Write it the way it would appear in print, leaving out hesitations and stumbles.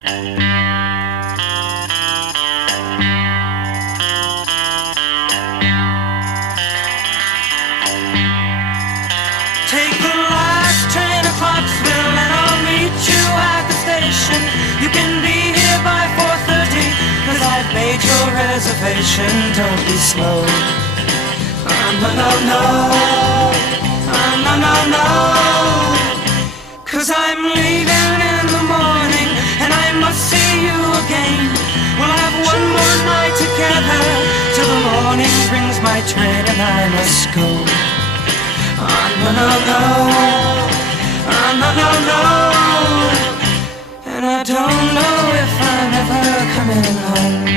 Take the last train to Clarksville and I'll meet you at the station. You can be here by 4:30, cause I've made your reservation. Don't be slow. No, no, no. No, no, no. Cause I'm leaving in the morning and I must see you again. We'll have one more night together till the morning brings my train and I must go. No, no, no. No, no, no. And I don't know if I'm ever coming home.